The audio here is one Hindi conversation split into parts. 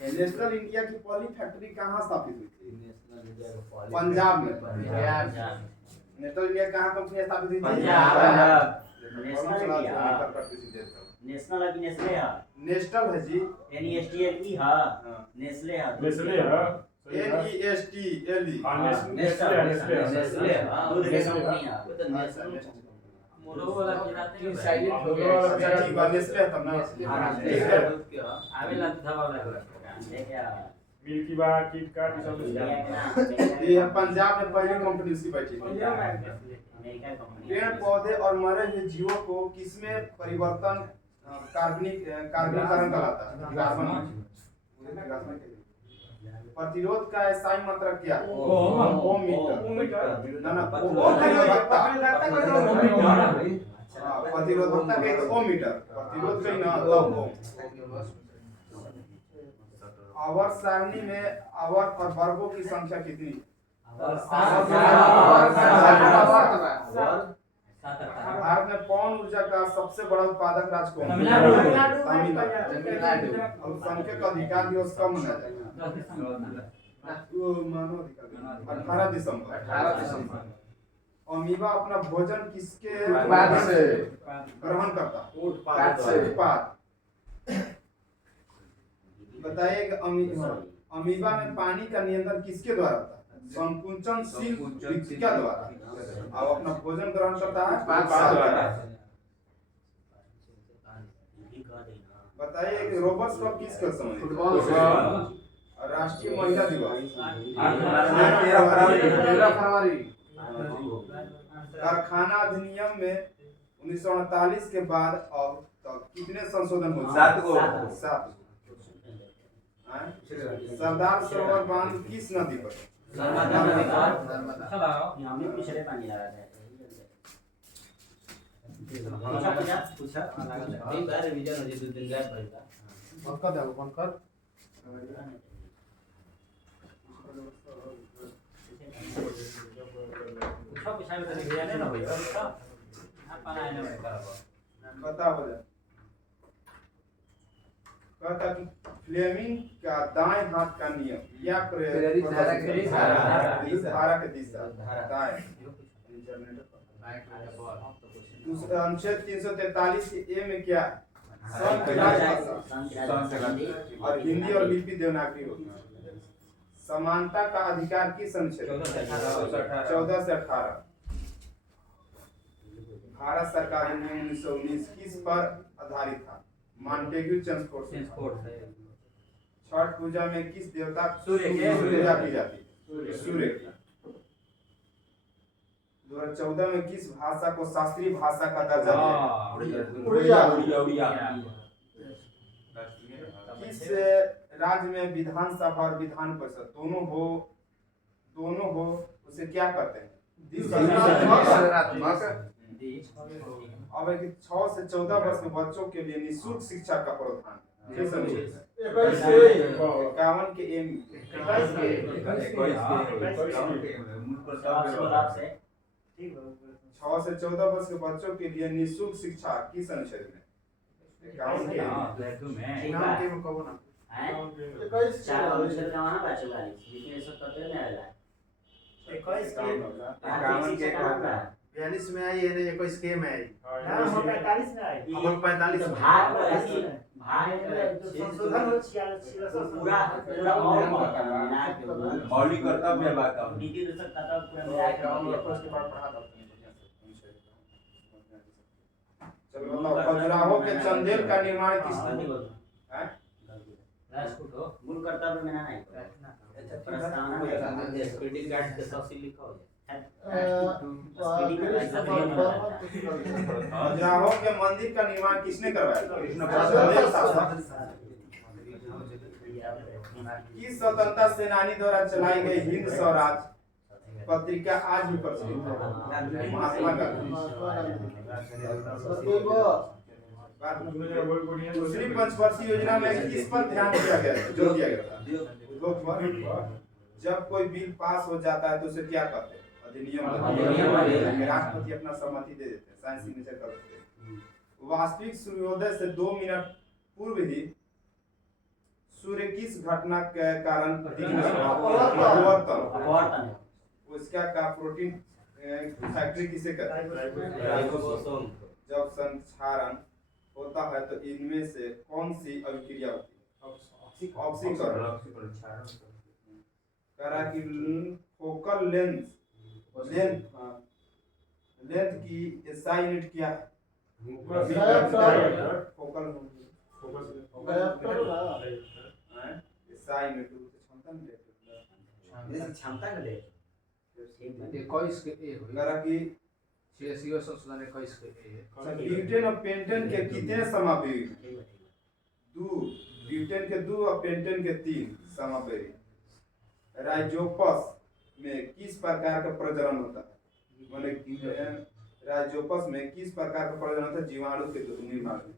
नेशनल इंडिया की पहली फैक्ट्री कहाँ स्थापित हुई थी? नेशनल इंडिया का पॉलिसी पंजाब में। पंजाब नेशनल इंडिया कहाँ कंपनी स्थापित हुई थी? पंजाब नेशनल इंडिया नेशनल है कि नेस्ले है? नेशनल है जी। NESTLE है नेस्ले है नेस्ले है NESTLE नेस्ले दूध के कंपनी है वो तो नेशनल मोरो वाला गिराते हैं साइलेंट हो अच्छा गया ठीक बात नेस्ले है तब ना। आवेला दवा वाला लेके आ मिल्की बार किट का सब ये पंजाब में पहली कंपनी उसकी बैठी थी। अमेरिका कंपनी पेड़ पौधे और मरे हुए जीवों को किसमें परिवर्तन कार्बनीकरण कहलाता है? कार्बन। प्रतिरोध का SI मात्रक क्या है? ओम मीटर। ना ना प्रतिरोधकता प्रतिरोधकता के तो ओम मीटर प्रतिरोध कहीं ना तो ओम। आवर्त सारणी में आवर्त और वर्गों की संख्या कितनी? भारत में पवन ऊर्जा का सबसे बड़ा उत्पादक राज्य कौन है? तमिलनाडु। अल्पसंख्यक अधिकार दिवस कब मनाया जाएगा? मानव अधिकार 18 दिसंबर। अमीबा अपना भोजन किसके उत्पाद से ग्रहण करता है? उत्पाद से उत्पाद। बताइए कि अमीबा में पानी का नियंत्रण किसके द्वारा होता है? संकुचनशील विक्रिया द्वारा। अब अपना भोजन ग्रहण करता है उत्पाद द्वारा। बताइए कि रोबोट्स कब किस खेल समय? फुटबॉल से राष्ट्रीय महिला दिवस 13 फरवरी। कारखाना अधिनियम में 1948 के बाद अब तक कितने संशोधन हुए? 7 गो। 7। सरदार सरोवर बांध किस नदी पर? यहाँ में पिछले पानी आ रहा है पूछा एक बार रिवीजन हो जे 2 दिन गैप भइला बनकर दे बनकर पूछा में तो नहीं ना भैया हां पाना है ना करबो बता बोले कहता कि फ्लेमिंग का दाएं हाथ का नियम क्या प्रेरित धारा के धारा के दिशा दाएं। दूसरा अनुच्छेद 343 ए में क्या है? और हिंदी और लिपि देवनागरी होती है। समानता का अधिकार किस अनुच्छेद 14 से 18? भारत सरकार नियम 1919 किस पर आधारित था? मॉन्टेग्यू चेम्सफोर्ड से। छठ पूजा में किस देवता सूर्य की पूजा की जाती है? सूर्य की। 2014 में किस भाषा को शास्त्रीय भाषा का दर्जा दिया? उड़िया किस राज्य में विधानसभा और विधान परिषद दोनों हो उसे क्या कहते हैं? अब 6 से 14 वर्ष के बच्चों के लिए निःशुल्क शिक्षा का प्रावधान 51 के एम 6 से 14 वर्ष के बच्चों के लिए निःशुल्क शिक्षा किस अनुच्छेद में? 51 के में कहो ना। 42 में आई है 21 के में आई हम 45 में आए अपन 45 में संशोधन पूरा पूरा और मौलिक कर्तव्य बात नीति दूसरा तत्व पूरा मिला के उसके बाद पढ़ा दो। चलो बताओ खजुराहो के चंदेल का निर्माण किसने किया? राजकोट हो मूल कर्तव्य में ना नहीं प्रस्तावना में स्पीडिंग गार्ड के सबसे लिखा हो खजुराहो के मंदिर का निर्माण किसने करवाया? किस स्वतंत्रता सेनानी द्वारा चलाई गई हिंद स्वराज पत्रिका आज भी प्रचलित है? महात्मा गांधी। दूसरी पंचवर्षीय योजना में किस पर ध्यान दिया गया जोर दिया गया था? उद्योग पर। जब कोई बिल पास हो जाता है तो उसे क्या कहते हैं? अधिनियम। राष्ट्रपति अपना सहमति दे देते हैं, साइन सिग्नेचर कर देते हैं। वास्तविक सूर्योदय से 2 मिनट पूर्व ही सूर्य किस घटना के कारण परिवर्तन उसका का प्रोटीन फैक्ट्री किसे कहते हैं? राइबोसोम जब संक्षारण होता है तो इनमें से कौन सी अभिक्रिया होती है? ऑक्सीकरण। कह रहा है कि फोकल लेंथ की एसआई यूनिट क्या है? फोकल एसआई यूनिट क्षमता के लिए 21 के ए कह रहा कि सीएसईओ संशोधन 21 के ए ब्यूटेन और पेंटेन के कितने समावेगी? ब्यूटेन के 2 और पेंटेन के 3 समावेगी। राइजोपस में किस प्रकार का प्रजनन होता है? माने राइजोपस में किस प्रकार का प्रजनन होता है? जीवाणु के निर्माण में।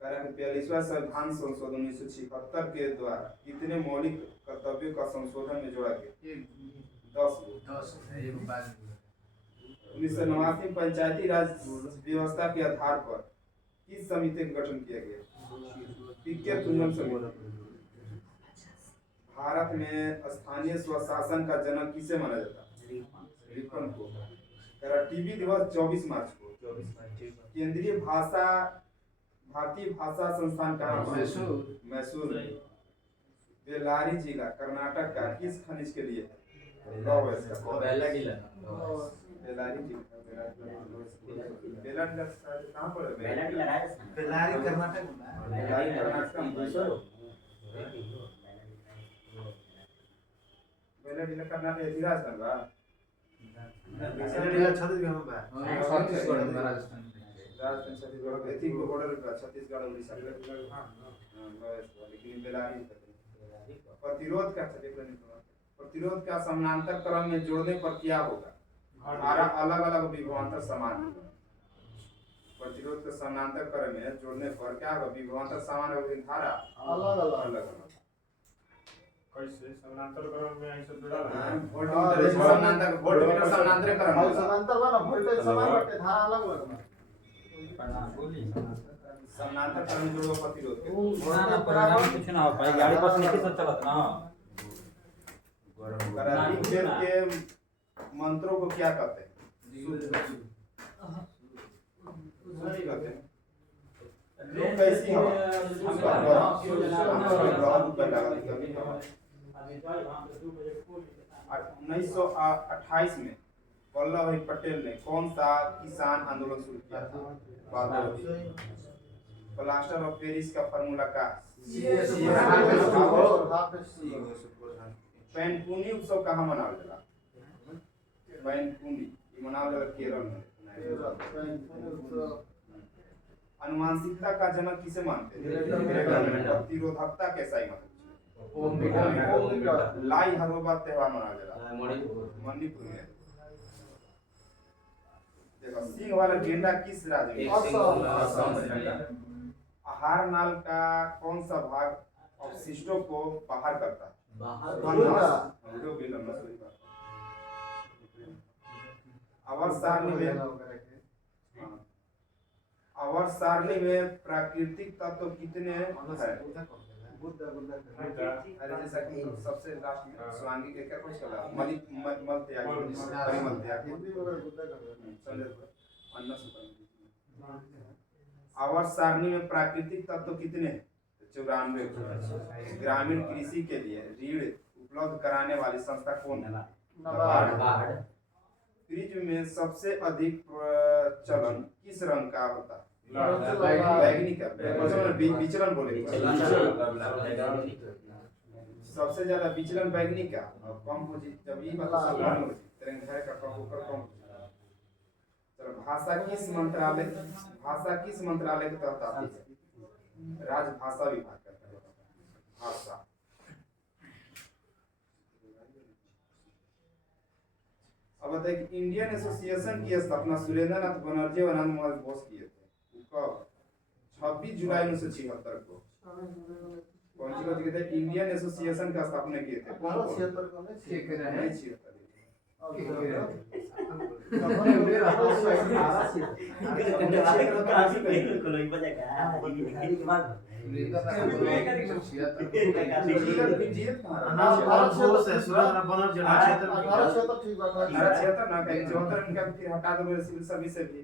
कारण 42वां संविधान संशोधन 1976 के द्वारा कितने मौलिक कर्तव्यों का संशोधन में जोड़ा गया? 10 1989 पंचायती राज व्यवस्था के आधार पर किस समिति का गठन किया गया? पीके तुंजन समिति। भारत में स्थानीय स्वशासन का जनक किसे माना जाता है? रिपन को। टीबी दिवस 24 मार्च को। केंद्रीय भारतीय भाषा संस्थान कहाँ? मैसूर। बेल्लारी जिला कर्नाटक का किस खनिज के लिए है? बेल्लारी जिला कहाँ पर है? बेल्लारी कर्नाटक बेल्लारी जिला कर्नाटक राजस्थान का छत्तीसगढ़ में बा। छत्तीसगढ़ में राजस्थान राजस्थान छत्तीसगढ़ एथी को बॉर्डर पे छत्तीसगढ़ उड़ीसा लेकिन बेल्लारी प्रतिरोध का प्रतिरोध का समानांतर क्रम में जोड़ने पर क्या होगा? धारा अलग अलग विभवांतर समान होगा। प्रतिरोध के समानांतर क्रम में जोड़ने पर क्या होगा? विभवांतर समान होगी, धारा अलग अलग। कैसे समानांतर क्रम में ऐसे जुड़ा है? वोल्टमीटर समानांतर क्रम में समांतर वाला वोल्टेज समान बाटे, धारा अलग अलग। समानांतर क्रम में जोड़ो प्रतिरोध के। कुछ ना हो पाए गाड़ी पास नीचे से चलत ना ऋग्वेद के मंत्रों को क्या कहते हैं? कहते हैं लोग कैसी हवा? 1928 में वल्लभ भाई पटेल ने कौन सा किसान आंदोलन शुरू किया था? प्लास्टर ऑफ पेरिस का फॉर्मूला का पैनपुनी उत्सव कहाँ मनावल जाला? पैनपुनी मनावल जाला केरल में। अनुवांशिकता का जनक किसे मानते हैं? प्रतिरोधकता कैसा ही मतलब लाई हरोबा त्योहार मनावल जाला मणिपुर में। देखो सिंह वाला गेंडा किस राज्य में? आहार नाल का कौन सा भाग अपशिष्टों को बाहर करता है? आवर्त सारणी में प्राकृतिक तत्व कितने हैं? अरे जैसा कि सबसे लास्ट में स्वांगी के क्या कुछ चला मल त्याग परिमल त्याग आवर्त सारणी में प्राकृतिक तत्व कितने हैं? 94। ग्रामीण कृषि के लिए ऋण उपलब्ध कराने वाली संस्था कौन है? नाबार्ड। फ्रिज में सबसे अधिक प्रचलन किस रंग का होता है? बैगनी का। विचलन बोले सबसे ज्यादा विचलन बैगनी का और कम हो जब ये तरंग का कम। चलो भाषा किस मंत्रालय के तहत आती है? राजभाषा विभाग करता है भाषा। अब बताइए कि इंडियन एसोसिएशन की स्थापना सुरेंद्र नाथ बनर्जी और आनंद मोहन बोस किए थे। कब? 26 जुलाई 1976 को। कौन सी बात कहते हैं? इंडियन एसोसिएशन का स्थापना किए थे। कौन? ना कहीं 74 इनका फिर हटा दो सिविल सर्विस से भी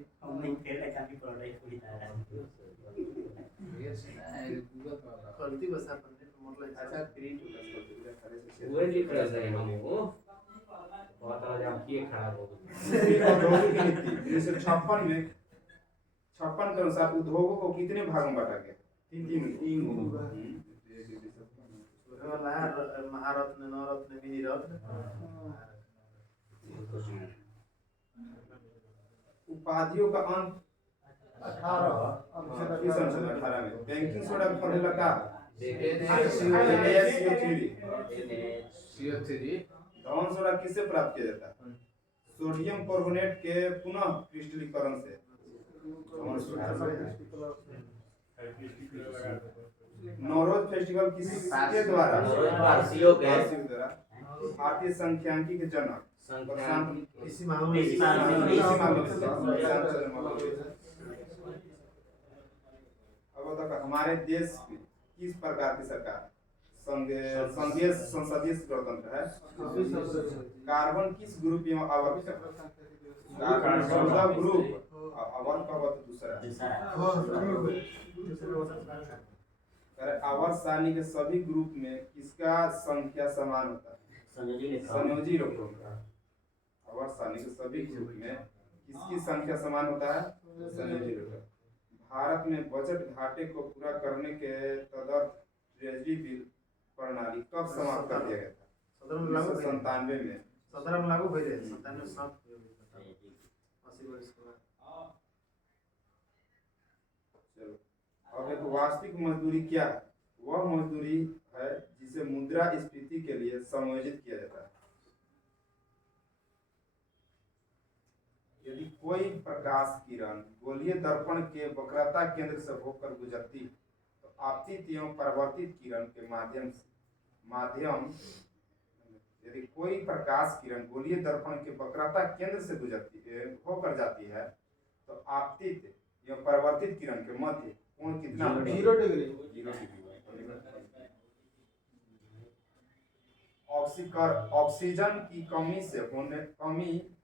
अच्छा प्रिंट वो लिख रहे हैं हम वो बहुत आज आप किए खराब हो गए 1956 में 56 के अनुसार उद्योगों को कितने भागों में बांटा गया? तीन महारत्न नवरत्न विधि रत्न उपाधियों का अंत 18 में बैंकिंग सोडा का फॉर्मूला क्या? CO3 धवन सोडा किससे प्राप्त किया जाता है? सोडियम कार्बोनेट के पुनः क्रिस्टलीकरण से। नौरोज फेस्टिवल किसके द्वारा? पारसियों के भारतीय संख्यांकी के जनक इसी मामले अब तक हमारे देश की किस प्रकार की सरकार संघीय संसदीय गणतंत्र है? कार्बन किस ग्रुप में आवर्त है? कार्बन 14 ग्रुप आवर्त का वक्त दूसरा है। आवर्त सारणी के सभी ग्रुप में किसका संख्या समान होता है? संयोजी रूप आवर्त सारणी के सभी ग्रुप में किसकी संख्या समान होता है? संयोजी रूप। भारत में बजट घाटे को पूरा करने के तदर्थ ट्रेजरी बिल प्रणाली कब समाप्त कर दिया गया था? 1997 में 17 में लागू भइले 97 सात 80 वर्ष के बाद। चलो अब एक वास्तविक मजदूरी क्या है? वह मजदूरी है जिसे मुद्रास्फीति के लिए समायोजित किया जाता है। यदि कोई प्रकाश किरण गोलीय दर्पण के वक्रता केंद्र से होकर गुजरती तो आपतित एवं परावर्तित किरण के माध्यम यदि कोई प्रकाश किरण गोलीय दर्पण के वक्रता केंद्र से गुजरती होकर जाती है तो आपतित एवं परावर्तित किरण के मध्य कोण कितना? 0 डिग्री। ऑक्सीजन की कमी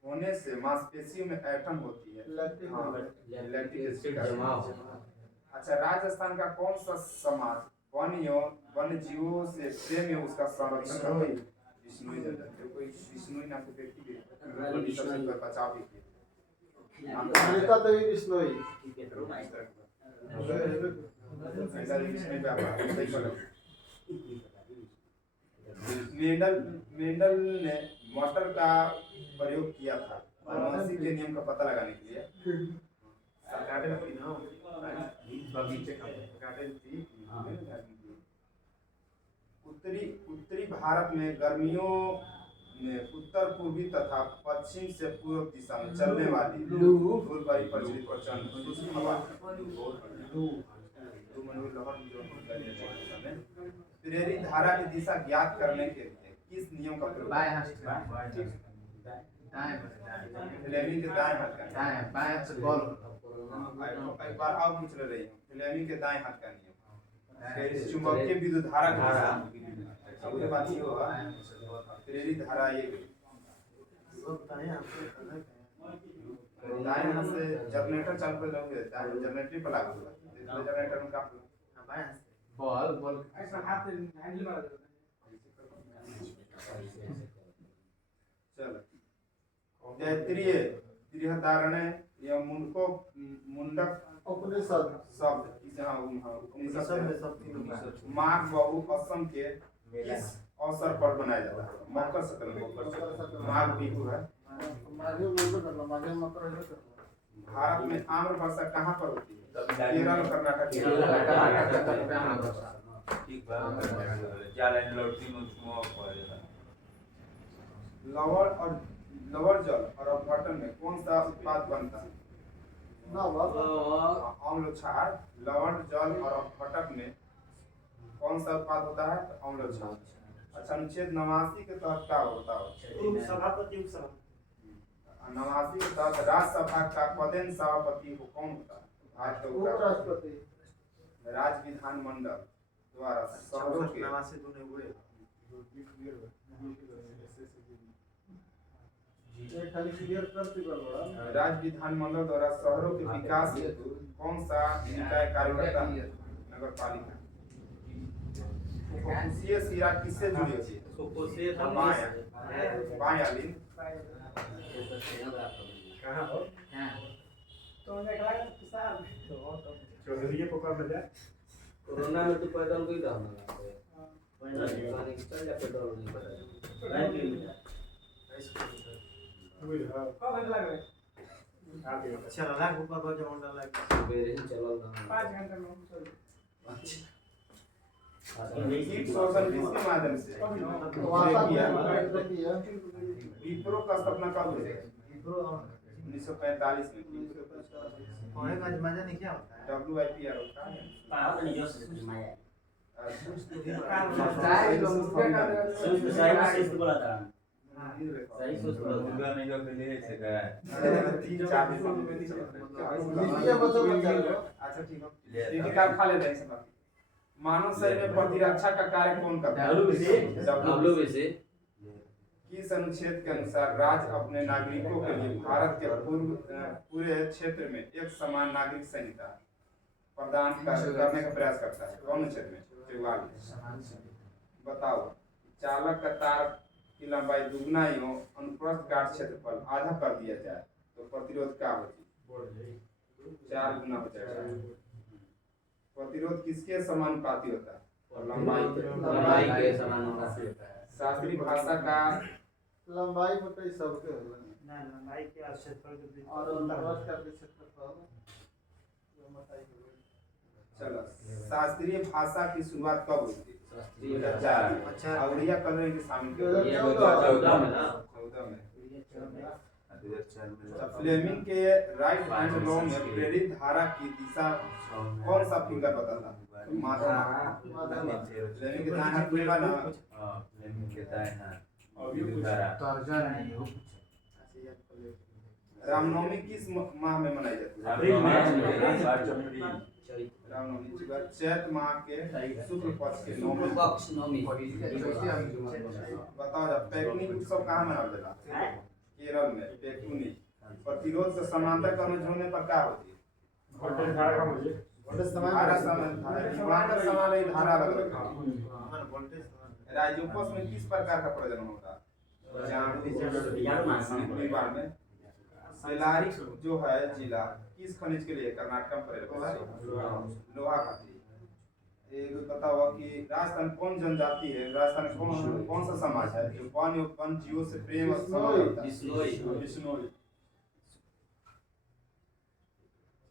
होने से मांसपेशियों में ऐंठन होती है। लैक्टिक एसिड अच्छा, राजस्थान का कौन सा समाज वन्य जीवों से प्रेम में उसका संरक्षण करता है? विष्णुई नाम के व्यक्ति बचाव भी किए। अनिता देवी बिश्नोई मेंडल ने मटर का प्रयोग किया था अनुवांशिक के नियम का पता लगाने के लिए। गार्डन की ना बगीचे का गार्डन थी। उत्तरी भारत में गर्मियों में उत्तर पूर्वी तथा पश्चिम से पूर्व दिशा में चलने वाली धूल वाली प्रचलित प्रचंड शुष्क हवा प्रेरित धारा की दिशा ज्ञात करने के लिए किस नियम का प्रयोग? बाएं हाथ से दाएं फ्लेमिंग के दाएं हाथ का बाएं हाथ से बॉल एक बार और पूछ रही हूँ। फ्लेमिंग के दाएं हाथ का नियम चुंबकीय विद्युत धारा की दिशा सबसे बात ये होगा प्रेरित धारा ये दाएं हाथ से जनरेटर चालू कर लोगे जनरेटर पर लागू होगा जनरेटर में काम बाएं हाथ से बॉल ऐसा हाथ से हैंडल मार दो। चलो तैत्रीय गृहधारण या मुंडक उपनिषद शब्द उपनिषद में सब तीनों का माघ बहु असम के किस अवसर पर बनाया जाता है? मकर संक्रांति माघ बिहू है। भारत में आम्र वर्षा कहाँ पर होती है? केरल कर्नाटक लवण जल और अपघटन में कौन सा उत्पाद बनता है? अम्ल क्षार। लवण जल और अपघटन में कौन सा उत्पाद होता है? अम्ल क्षार। अच्छा, अनुच्छेद 89 के तहत क्या होता है? सभापति उपसभा 89 के तहत राज्यसभा का पदेन सभापति को कौन होता है? भारत के उपराष्ट्रपति राज्य विधानमंडल द्वारा शहरों के 89 दूने हुए ये खाली क्लियर कर चुका बड़ा राज्य विधानमंडल द्वारा शहरों के विकास हेतु कौन सा निकाय कार्य करता है? नगर पालिका। फुफुसिया सिरा किससे जुड़ी होती है? बायां लिंग। कहाँ हो चौधरी पकड़ ले जाए कोरोना में तो पैदल कोई रहना चल जा पेट्रोल नहीं पड़ा अच्छा लाख ऊपर पर जमा डाला मेरे ही चलल ना 5 घंटे में हम चल कीट शोषण किसके माध्यम से किया? विप्रो का स्थापना कब हुई? 1945 में। पढ़े का मजा नहीं क्या होता है WIPR होता है। पाओ नहीं जो सुस्त माया सुस्त बोला था सही सुस्त बोला दुर्गा नहीं जो पहले से गया अच्छा ठीक है। निकाल खा लेते हैं सब। मानव शरीर में प्रतिरक्षा का कार्य कौन करता है? WBC किस अनुच्छेद के अनुसार राज्य अपने नागरिकों के लिए भारत के पूरे क्षेत्र में एक समान नागरिक संहिता प्रदान करने का प्रयास करता है? कौन अनुच्छेद में? 44। बताओ, चालक का तार की लंबाई दुगना हो, अनुप्रस्थ काट क्षेत्रफल आधा कर दिया जाए तो प्रतिरोध क्या होती? 4 गुना हो जाएगा। प्रतिरोध किसके समानुपाती होता है? लंबाई के समानुपाती होता है। शास्त्रीय भाषा का लंबाई बताइए सबके होला ना लंबाई के क्षेत्रफल और अनुप्रस्थ का क्षेत्रफल चलो, शास्त्रीय भाषा की शुरुआत कब हुई थी? 2004। अच्छा और उड़िया कलर की शामिल किया ये 2014 में ना 14 में। 2004 में फ्लेमिंग के राइट हैंड लॉ में प्रेरित धारा की दिशा कौन सा फिंगर बताता? फ्लेमिंग के दाएं हाथ में ना लेकिन कहता है ना तर्जन नहीं हो रामनवमी किस माह में मनाई जाती है? अप्रैल में रामनवमी चैत माह के शुक्ल पक्ष के 9 पक्ष नवमी बताओ जब पैकुनी उत्सव कहाँ मनाया जाता है? केरल में पैकुनी। प्रतिरोध से समांतर कर्म होने पर क्या होती है? वोल्टेज धारा का मुझे धारा समांतर समालय धारा अलग अलग है। वोल्टेज राइजोपस में किस प्रकार का प्रजनन होता है? परिवार में। सेलारी जो है जिला किस खनिज के लिए कर्नाटक में पड़ेगा? लोहा खाती। एक बताओ कि राजस्थान कौन जनजाति है? राजस्थान कौन सा समाज है जो वन एवं वन जीवों से प्रेम और संबंध रखता है? बिश्नोई।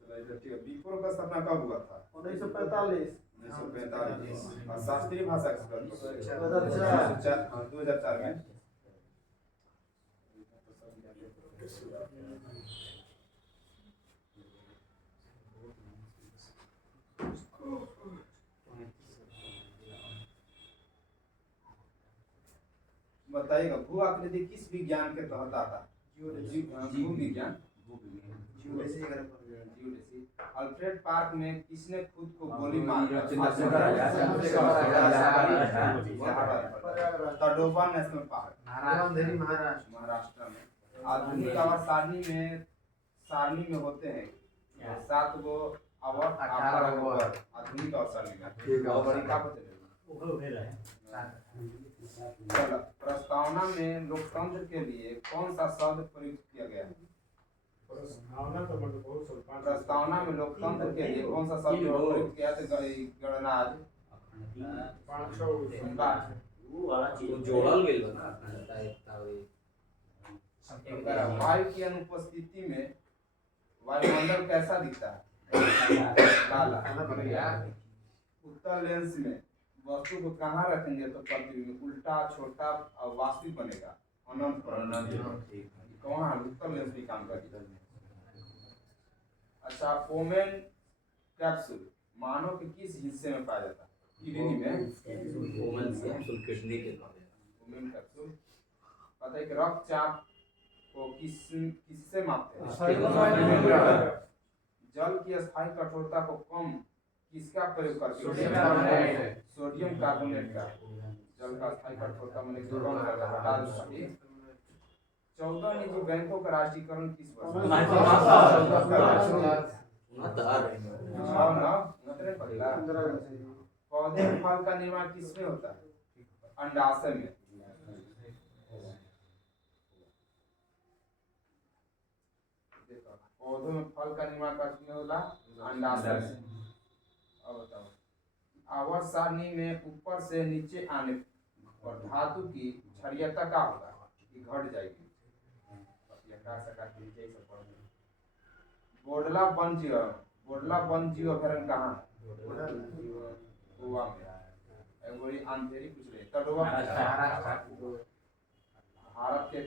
चलो ठीक है। विप्रो का स्थापना कब हुआ था? 1945 1945। और शास्त्रीय भाषा किसका? 2004 में। बताइएगा, भू आकृति किस विज्ञान के तहत आता है? भू विज्ञान। जियोडेसी। अल्फ्रेड पार्क में किसने खुद को गोली मार तडोबा नेशनल पार्क महाराष्ट्र में। आधुनिक आवास सारणी में होते हैं 7 गो आवर्त 18 गो वर्ग। आधुनिक आवास सारणी में और बड़ी का चलो, प्रस्तावना में लोकतंत्र के लिए कौन सा शब्द प्रयुक्त किया गया? प्रस्तावना में लोकतंत्र के लिए कौन सा शब्द प्रयुक्त किया? गणराज्य। जोड़ल गेल वायु की अनुपस्थिति में वायुमंडल कैसा दिखता है? काला। उत्तर लेंस में वस्तु को कहाँ रखेंगे तो पृथ्वी में उल्टा छोटा और वास्तविक बनेगा अनंत पर। वहाँ उत्तर लेंस भी काम करेगा। अच्छा, पोमेन कैप्सूल मानव के किस हिस्से में पाया जाता है? किडनी में। पोमेन कैप्सूल किडनी के पोमेन कैप्सूल। पता है कि रक्तचाप को किससे मापते हैं? जल की स्थायी कठोरता को कम किसका प्रयोग करके? सोडियम कार्बोनेट का। जल का स्थायी कठोरता मैंने कौन करता है? बता दो सभी। 14 निजी बैंकों का राष्ट्रीयकरण किस वर्ष? 1969। पौधे में फल का निर्माण किसमें होता है? अंडाशय में। पौधों में फल का निर्माण किसमें होला? अंडाशय में। अब बताओ, आवर्त सारणी में ऊपर से नीचे आने और धातु की क्षारीयता का होगा कि घट जाएगी। बोडला वन जीव अभयारण्य कहाँ है? गोवा में। एगो ये आंतरिक पूछ रहे तटवा भारत के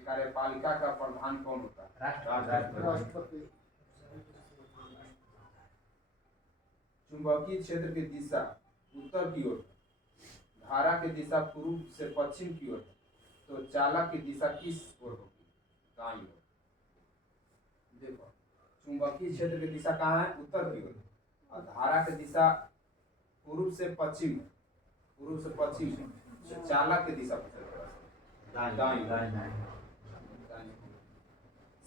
कार्यपालिका का प्रधान कौन होता है? राष्ट्रपति। चुंबकीय क्षेत्र की दिशा उत्तर की ओर, धारा की दिशा पूर्व से पश्चिम की ओर, तो चालक की दिशा किस ओर होगी? दाईं ओर। देखो, चुंबकीय क्षेत्र की दिशा कहाँ है? उत्तर की ओर। और धारा की दिशा पूर्व से पश्चिम, तो चालक की दिशा दाईं।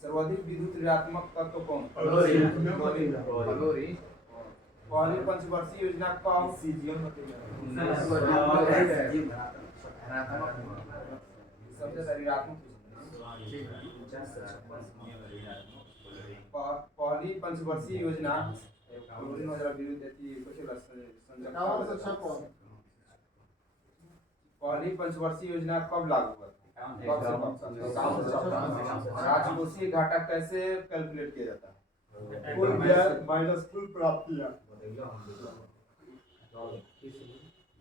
सर्वाधिक विद्युत ऋणात्मक तत्व कौन? पहली पंचवर्षीय योजना कब? सबसे ऋणात्मक पहली पंचवर्षीय योजना पहली पंचवर्षीय योजना कब लागू हुआ? राजकोषीय घाटा कैसे कैलकुलेट किया जाता है? कुल व्यय माइनस कुल प्राप्तियां।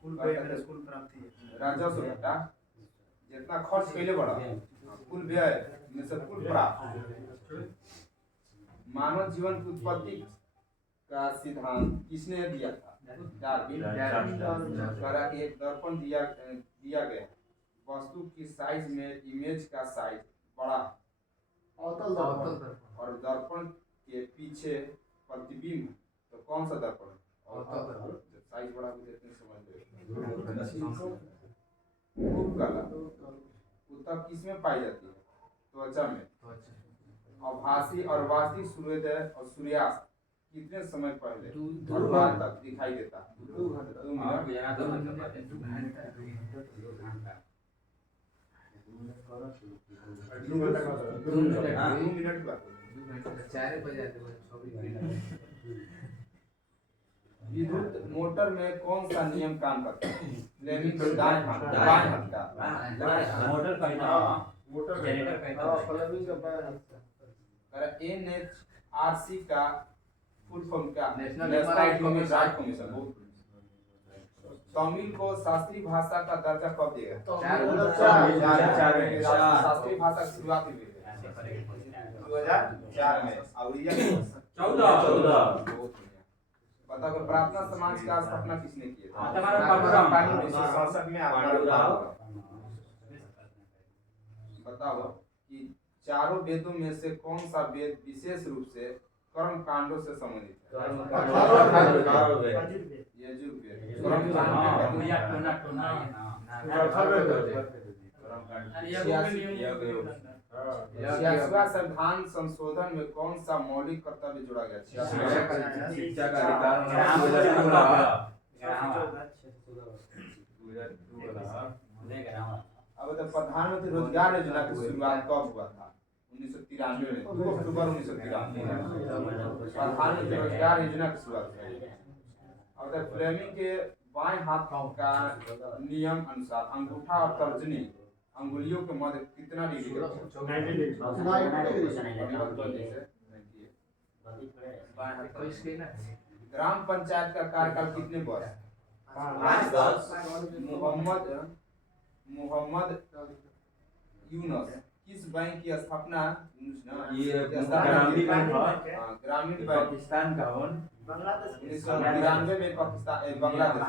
कुल व्यय माइनस कुल प्राप्ति। राजस्व घाटा जितना खर्च पहले बढ़ा, कुल व्यय में से कुल प्राप्त। मानव जीवन की उत्पत्ति का सिद्धांत किसने दिया था? डार्विन। करा कि एक दर्पण दिया गया, वस्तु की साइज में इमेज का साइज बड़ा और दर्पण के पीछे प्रतिबिंब, तो कौन सा दर्पण है? साइज बड़ा समझ कला उत्तक किसमें पाई जाती है? त्वचा में। आभासी और वास्तविक सूर्योदय और सूर्यास्त कितने समय पहले और बाद तक दिखाई देता है? 2 मिनट। 2 मिनट बाद। विद्युत मोटर में कौन सा नियम काम करता है? फ्लेमिंग दाएं हाथ का। मोटर का जनरेटर का NHRC का फुल फॉर्म क्या? National human right commission. Tamil को शास्त्रीय भाषा का दर्जा कब दिया? 2004। शास्त्रीय भाषा की शुरुआत हुई 2004 में। और ये 14। पता करो प्रार्थना समाज का स्थापना किसने की? बताओ कि चारों वेदों में से कौन सा वेद विशेष रूप से कर्म कांडों से संबंधित है? यजुर्वेद। कर्म कांड संविधान संशोधन में कौन सा मौलिक कर्तव्य जोड़ा गया? शिक्षा का अधिकार। अब तो प्रधानमंत्री रोजगार योजना की शुरुआत कब हुआ था? 1993 में। 2 अक्टूबर 1993। प्रधानमंत्री रोजगार योजना की शुरुआत हुई। अब तो फ्लेमिंग के बाएं हाथ का नियम अनुसार अंगूठा और तर्जनी अंगुलियों के मध्य कितना डिग्री? 90 डिग्री। ग्राम पंचायत का कार्यकाल कितने वर्ष? मोहम्मद यूनुस किस बैंक की स्थापना? ग्रामीण बैंक पाकिस्तान का हो। 1993 में पाकिस्तान बांग्लादेश में।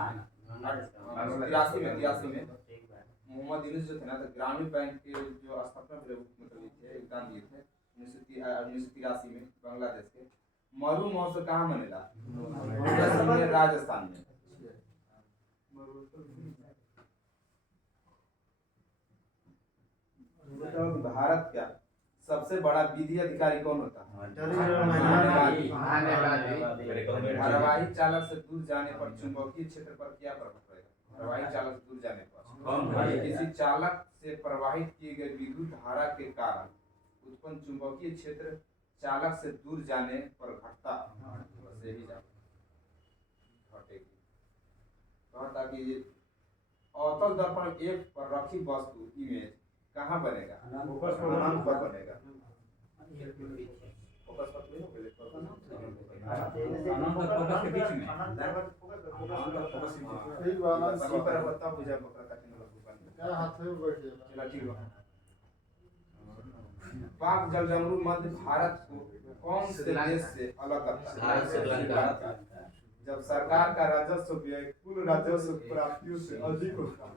83 में मोहम्मद यूनुस जो थे ना, तो ग्रामीण बैंक के जो स्थापना मतलब ये थे, योगदान दिए थे 1983 में बांग्लादेश के। मरु महोत्सव कहाँ मनेला? राजस्थान में। बताओ कि भारत का सबसे बड़ा विधि अधिकारी कौन होता है? धारावाही चालक से दूर जाने पर चुंबकीय क्षेत्र पर क्या प्रभाव पड़ेगा? धारावाही चालक से दूर जाने पर किसी चालक से प्रवाहित की गई विद्युत धारा के कारण उत्पन्न चुंबकीय क्षेत्र चालक से दूर जाने पर घटता से ही घटेगी। कहता कि अवतल दर्पण 1 पर रखी वस्तु इमेज कहाँ बनेगा? फोकस पर बनेगा। फोकस पर नहीं होगा, फोकस के बीच में ठीक बा ना, सभी पर बता बुझा बकरा काटने वाला दुकान क्या हाथ में बैठ गया? चला ठीक बा। पाक जलजमरू मध्य भारत को कौन से देश से अलग करता है? भारत से अलग करता है। जब सरकार का राजस्व व्यय कुल राजस्व प्राप्तियों से अधिक होता है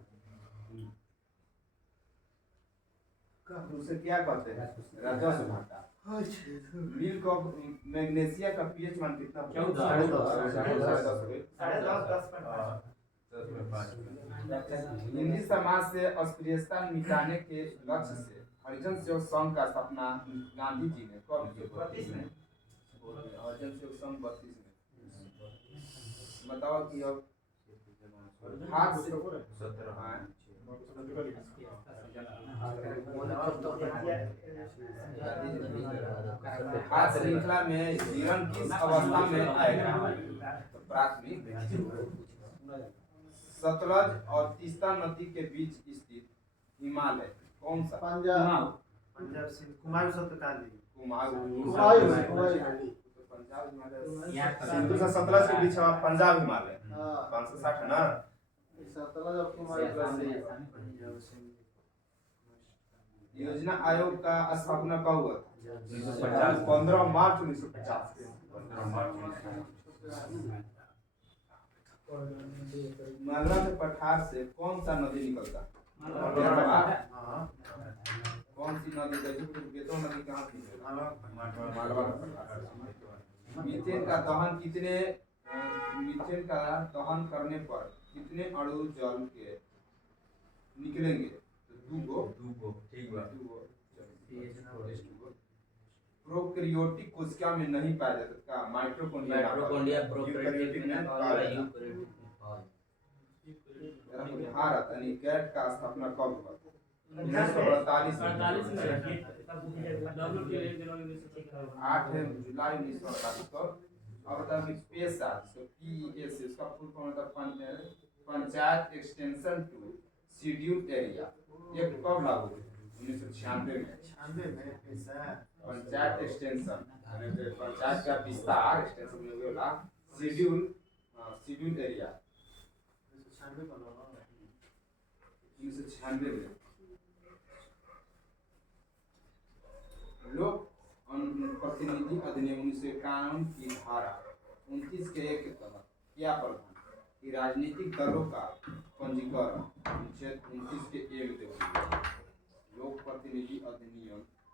तो उसे क्या कहते हैं? राजस्व घाटा। मिल्क ऑफ मैग्नीशिया का पीएच मान कितना? 14.5। हिंदी समाज से अस्पृश्यता मिटाने के लक्ष्य से हरिजन सेवक संघ का स्थापना गांधी जी ने कब की? 32 में। हरिजन सेवक संघ 32 में। बताओ कि अब हाथ से हाथ श्रृंखला में जीवन किस अवस्था में आएगा? तो प्राथमिक। सतलज और तीस्ता नदी के बीच स्थित हिमालय कौन सा? पंजाब सिंह कुमायूं सत्तकाली। कुमायूं। पंजाब हिमालय सिंधु से सतलज के बीच हमारा पंजाब हिमालय 560 है ना। सतलज और कुमायूं योजना आयोग का स्थापना कब हुआ था? 1950। 15 मार्च 1950। मालवा के पठार से कौन सा नदी निकलता? कौन सी नदी? बेतवा नदी कहाँ थी? मालवा के पठार से। मीथेन का दहन करने पर कितने अणु जल के निकलेंगे? दूगो। ठीक बा। प्रोकैरियोटिक कोशिका में नहीं पाया जाता। माइटोकॉन्ड्रिया यूकैरियोटिक में पाया जाता। भारत यानी कैट का स्थापना कब हुआ? 1948 में। 8 जुलाई 1948 को। और बताओ कि पेशा PES इसका फुल फॉर्म होता है panchayat extension to schedule area. ये कब लागू हुई? 1996 में। पंचायत एक्सटेंशन पंचायत का विस्तार एक्सटेंशन में होगा शेड्यूल एरिया 1996 में। लोक प्रतिनिधि अधिनियम 1951 की धारा 29 के 1 के तहत क्या प्रावधान कि राजनीतिक दलों का पंजीकरण अनुच्छेद 29 के 1 लोक प्रतिनिधि अधिनियम